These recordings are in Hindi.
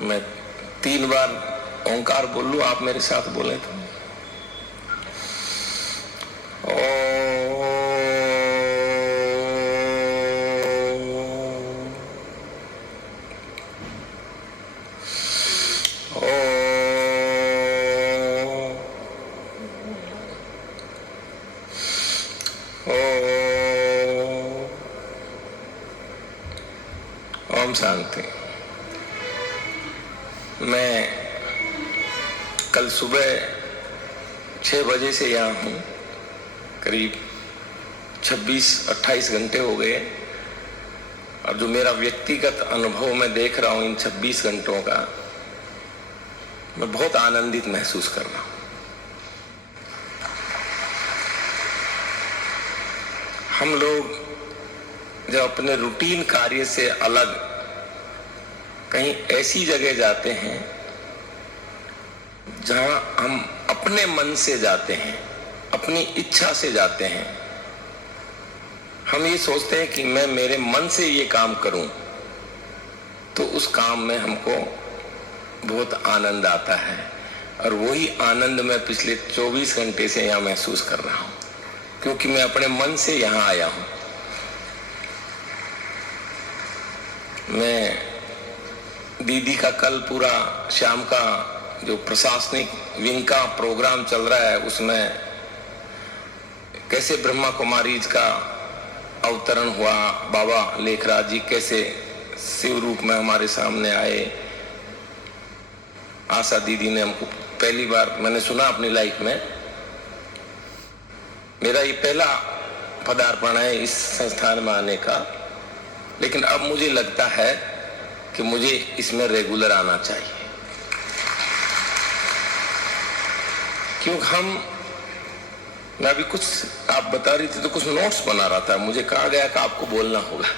मैं 3 बार ओंकार बोल लूं, आप मेरे साथ बोले तो। ओम शांति। मैं कल सुबह 6 बजे से यहाँ हूँ, करीब 26-28 घंटे हो गए। और जो मेरा व्यक्तिगत अनुभव मैं देख रहा हूँ इन 26 घंटों का, मैं बहुत आनंदित महसूस कर रहा हूँ। हम लोग जब अपने रूटीन कार्य से अलग कहीं ऐसी जगह जाते हैं जहां हम अपने मन से जाते हैं, अपनी इच्छा से जाते हैं, हम ये सोचते हैं कि मैं मेरे मन से ये काम करूं, तो उस काम में हमको बहुत आनंद आता है। और वही आनंद मैं पिछले 24 घंटे से यहाँ महसूस कर रहा हूं, क्योंकि मैं अपने मन से यहाँ आया हूं। मैं दीदी का कल पूरा शाम का जो प्रशासनिक विंग का प्रोग्राम चल रहा है, उसमें कैसे ब्रह्मा कुमारी का अवतरण हुआ, बाबा लेखराज जी कैसे शिव रूप में हमारे सामने आए। आशा दीदी ने हमको पहली बार मैंने सुना अपनी लाइफ में, मेरा ये पहला पदार्पण है इस संस्थान में आने का, लेकिन अब मुझे लगता है कि मुझे इसमें रेगुलर आना चाहिए। क्योंकि मैं अभी कुछ आप बता रही थी तो कुछ नोट्स बना रहा था, मुझे कहा गया कि आपको बोलना होगा।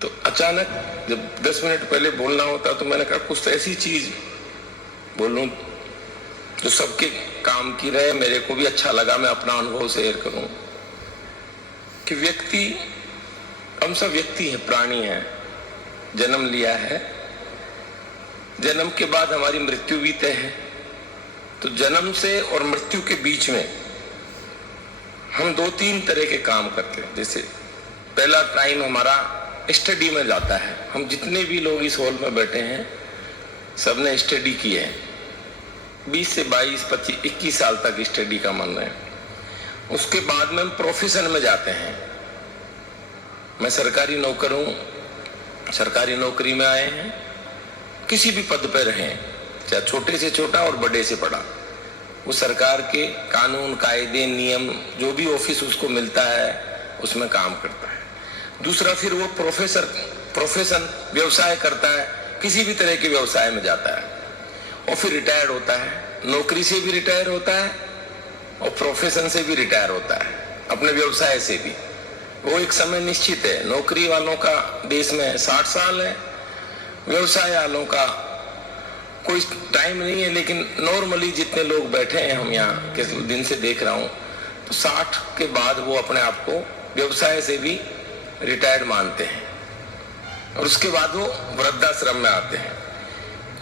तो अचानक जब 10 मिनट पहले बोलना होता तो मैंने कहा कुछ ऐसी चीज बोलूं जो सबके काम की रहे, मेरे को भी अच्छा लगा, मैं अपना अनुभव शेयर करूं कि व्यक्ति, हम सब व्यक्ति है, प्राणी है, जन्म लिया है, जन्म के बाद हमारी मृत्यु भी तय है। तो जन्म से और मृत्यु के बीच में हम 2-3 तरह के काम करते हैं। जैसे पहला टाइम हमारा स्टडी में जाता है। हम जितने भी लोग इस हॉल में बैठे हैं सबने स्टडी की है, 20 से 22, 25, 21 साल तक स्टडी का मन है। उसके बाद में हम प्रोफेशन में जाते हैं। मैं सरकारी नौकर हूं, सरकारी नौकरी में आए हैं, किसी भी पद पर रहें, चाहे छोटे से छोटा और बड़े से बड़ा, वो सरकार के कानून कायदे नियम जो भी ऑफिस उसको मिलता है उसमें काम करता है। दूसरा फिर वो प्रोफेशन व्यवसाय करता है, किसी भी तरह के व्यवसाय में जाता है और फिर रिटायर्ड होता है। नौकरी से भी रिटायर होता है और प्रोफेशन से भी रिटायर होता है, अपने व्यवसाय से भी। वो एक समय निश्चित है। नौकरी वालों का देश में 60 साल है, व्यवसाय वालों का कोई टाइम नहीं है, लेकिन नॉर्मली जितने लोग बैठे हैं, हम यहाँ किस दिन से देख रहा हूँ, तो 60 के बाद वो अपने आप को व्यवसाय से भी रिटायर्ड मानते हैं और उसके बाद वो वृद्धाश्रम में आते हैं।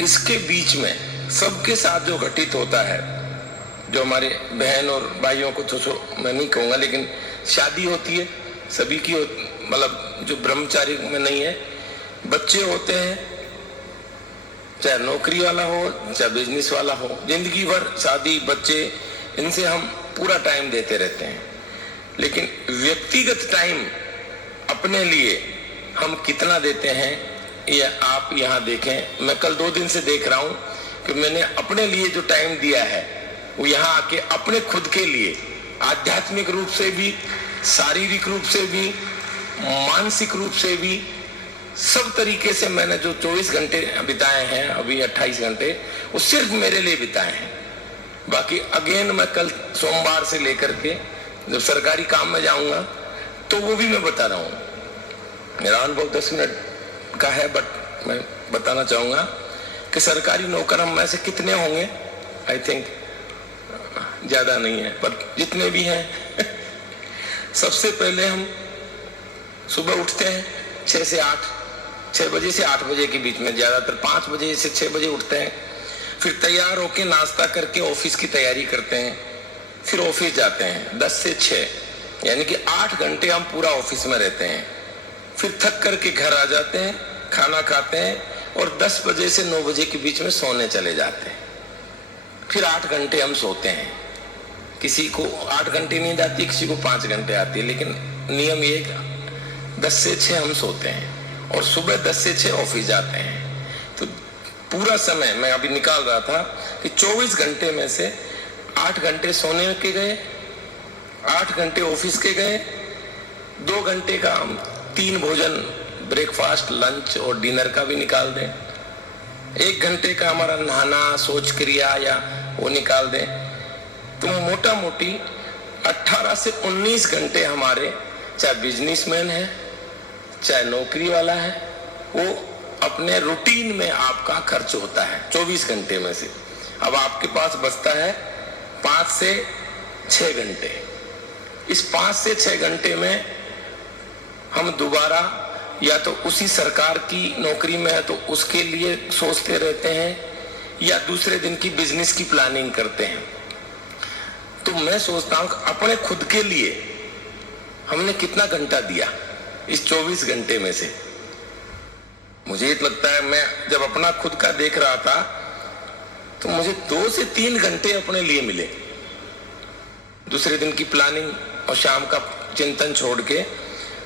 इसके बीच में सबके साथ जो घटित होता है, जो हमारे बहन और भाइयों को तो मैं नहीं कहूँगा, लेकिन शादी होती है सभी की, मतलब जो ब्रह्मचारी में नहीं है, बच्चे होते हैं, चाहे नौकरी वाला हो चाहे बिजनेस वाला हो, जिंदगी भर शादी बच्चे, इनसे हम पूरा टाइम देते रहते हैं। लेकिन व्यक्तिगत टाइम अपने लिए हम कितना देते हैं ये आप यहाँ देखें। मैं कल 2 दिन से देख रहा हूँ कि मैंने अपने लिए जो टाइम दिया है वो यहाँ आके अपने खुद के लिए आध्यात्मिक रूप से भी, शारीरिक रूप से भी, मानसिक रूप से भी, सब तरीके से मैंने जो 24 घंटे बिताए हैं, अभी 28 घंटे, वो सिर्फ मेरे लिए बिताए हैं। बाकी अगेन मैं कल सोमवार से लेकर के जब सरकारी काम में जाऊंगा तो वो भी मैं बता रहा हूँ। मेरा अनुभव 10 मिनट का है, बट मैं बताना चाहूंगा कि सरकारी नौकर हम में से कितने होंगे, आई थिंक ज्यादा नहीं है, पर जितने भी हैं सबसे पहले हम सुबह उठते हैं 6 से 8, 6 बजे से 8 बजे के बीच में, ज्यादातर 5 बजे से 6 बजे उठते हैं। फिर तैयार होके नाश्ता करके ऑफिस की तैयारी करते हैं, फिर ऑफिस जाते हैं 10 से 6, यानी कि 8 घंटे हम पूरा ऑफिस में रहते हैं। फिर थक करके घर आ जाते हैं, खाना खाते हैं और 10 बजे से 9 बजे के बीच में सोने चले जाते हैं। फिर 8 घंटे हम सोते हैं। किसी को 8 घंटे नींद आती है, किसी को 5 घंटे आती है, लेकिन नियम ये 10 से 6 हम सोते हैं और सुबह 10 से 6 ऑफिस जाते हैं। तो पूरा समय मैं अभी निकाल रहा था कि 24 घंटे में से 8 घंटे सोने के गए, 8 घंटे ऑफिस के गए, 2 घंटे का हम 3 भोजन, ब्रेकफास्ट, लंच और डिनर का भी निकाल दें, 1 घंटे का हमारा नहाना, सोच क्रिया या वो निकाल दें, तो मोटा मोटी 18 से 19 घंटे हमारे, चाहे बिजनेसमैन है चाहे नौकरी वाला है, वो अपने रूटीन में आपका खर्च होता है 24 घंटे में से। अब आपके पास बचता है 5 से 6 घंटे। इस 5 से 6 घंटे में हम दोबारा या तो उसी सरकार की नौकरी में है तो उसके लिए सोचते रहते हैं या दूसरे दिन की बिजनेस की प्लानिंग करते हैं। तो मैं सोचता हूं कि अपने खुद के लिए हमने कितना घंटा दिया इस 24 घंटे में से। मुझे लगता है मैं जब अपना खुद का देख रहा था तो मुझे 2 से 3 घंटे अपने लिए मिले, दूसरे दिन की प्लानिंग और शाम का चिंतन छोड़ के।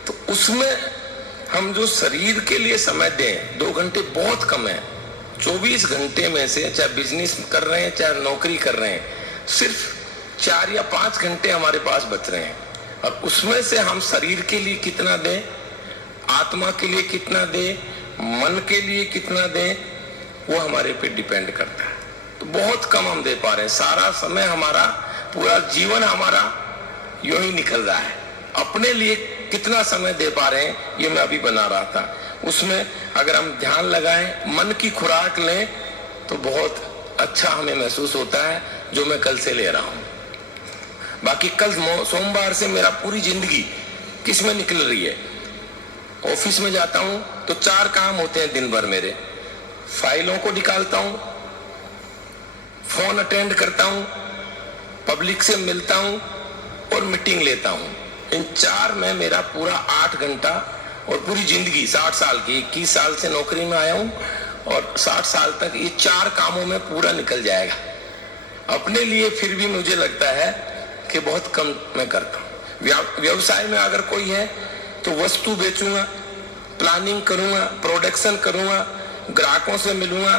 तो उसमें हम जो शरीर के लिए समय दें, 2 घंटे बहुत कम है। 24 घंटे में से चाहे बिजनेस कर रहे हैं चाहे नौकरी कर रहे हैं, सिर्फ 4 या 5 घंटे हमारे पास बच रहे हैं। और उसमें से हम शरीर के लिए कितना दें, आत्मा के लिए कितना दें, मन के लिए कितना दें, वो हमारे पे डिपेंड करता है। तो बहुत कम हम दे पा रहे हैं। सारा समय हमारा, पूरा जीवन हमारा यूं ही निकल रहा है। अपने लिए कितना समय दे पा रहे हैं ये मैं अभी बना रहा था। उसमें अगर हम ध्यान लगाएं, मन की खुराक लें तो बहुत अच्छा हमें महसूस होता है, जो मैं कल से ले रहा हूं। बाकी कल सोमवार से मेरा पूरी जिंदगी किस में निकल रही है। ऑफिस में जाता हूं तो 4 काम होते हैं दिन भर मेरे। फाइलों को निकालता हूं, फोन अटेंड करता हूं, पब्लिक से मिलता हूं और मीटिंग लेता हूं। इन 4 में मेरा पूरा 8 घंटा और पूरी जिंदगी 60 साल की, 21 साल से नौकरी में आया हूं और 60 साल तक ये 4 कामों में पूरा निकल जाएगा। अपने लिए फिर भी मुझे लगता है कि बहुत कम मैं करता हूं। व्यवसाय में अगर कोई है तो वस्तु बेचूंगा, प्लानिंग करूंगा, प्रोडक्शन करूंगा, ग्राहकों से मिलूंगा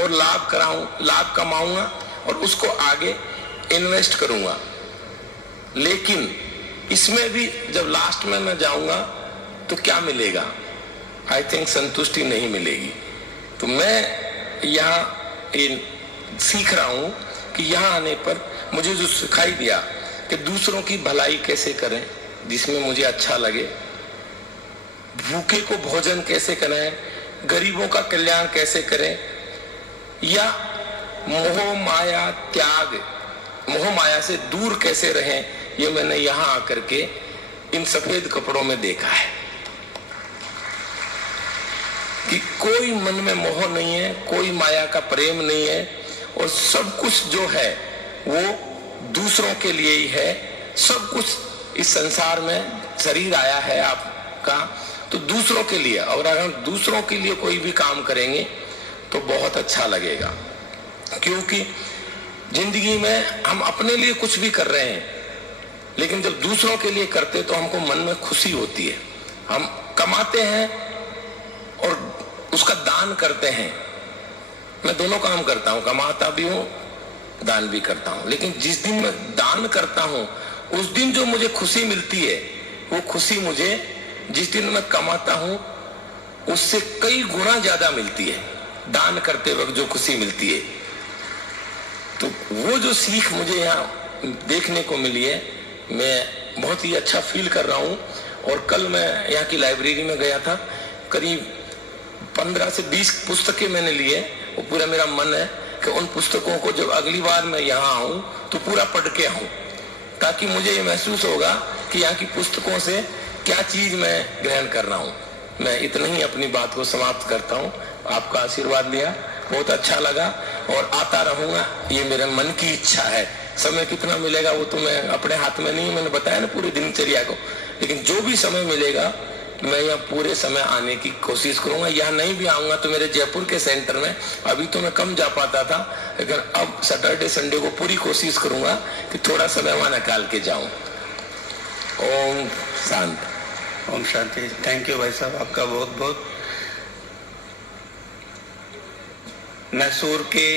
और लाभ कमाऊंगा और उसको आगे इन्वेस्ट करूंगा। लेकिन इसमें भी जब लास्ट में मैं जाऊंगा तो क्या मिलेगा? आई थिंक संतुष्टि नहीं मिलेगी। तो मैं यहाँ सीख रहा हूं कि यहाँ आने पर मुझे जो सिखाई दिया कि दूसरों की भलाई कैसे करें जिसमें मुझे अच्छा लगे, भूखे को भोजन कैसे कराएं, गरीबों का कल्याण कैसे करें, या मोह माया त्याग, मोह माया से दूर कैसे रहें, ये मैंने यहां आकर के इन सफेद कपड़ों में देखा है कि कोई मन में मोह नहीं है, कोई माया का प्रेम नहीं है और सब कुछ जो है वो दूसरों के लिए ही है। सब कुछ इस संसार में, शरीर आया है आपका तो दूसरों के लिए, और अगर हम दूसरों के लिए कोई भी काम करेंगे तो बहुत अच्छा लगेगा। क्योंकि जिंदगी में हम अपने लिए कुछ भी कर रहे हैं, लेकिन जब दूसरों के लिए करते तो हमको मन में खुशी होती है। हम कमाते हैं और उसका दान करते हैं। मैं दोनों काम करता हूं, कमाता भी हूं, दान भी करता हूं। लेकिन जिस दिन मैं दान करता हूं उस दिन जो मुझे खुशी मिलती है, वो खुशी मुझे जिस दिन मैं कमाता हूं उससे कई गुना ज्यादा मिलती है। दान करते वक्त जो खुशी मिलती है, तो वो जो सीख मुझे यहाँ देखने को मिली है, मैं बहुत ही अच्छा फील कर रहा हूँ। और कल मैं यहाँ की लाइब्रेरी में गया था, करीब 15 से 20 पुस्तकें मैंने लिए। वो पूरा मेरा मन है कि उन पुस्तकों को जब अगली बार मैं यहाँ आऊँ तो पूरा पढ़ के आऊँ, ताकि मुझे ये महसूस होगा कि यहाँ की पुस्तकों से क्या चीज मैं ग्रहण कर रहा हूँ। मैं इतना ही अपनी बात को समाप्त करता हूँ। आपका आशीर्वाद लिया, बहुत अच्छा लगा और आता रहूंगा, ये मेरे मन की इच्छा है। समय कितना मिलेगा वो तो मैं अपने हाथ में नहीं, मैंने बताया ना पूरी दिनचर्या को, लेकिन जो भी समय मिलेगा मैं यहाँ पूरे समय आने की कोशिश करूंगा। यहाँ नहीं भी आऊंगा तो मेरे जयपुर के सेंटर में, अभी तो मैं कम जा पाता था, लेकिन अब सैटरडे संडे को पूरी कोशिश करूंगा कि थोड़ा समय वहां निकाल के जाऊं। ओम शांति। ओम शांति। थैंक यू भाई साहब, आपका बहुत बहुत। मैसूर के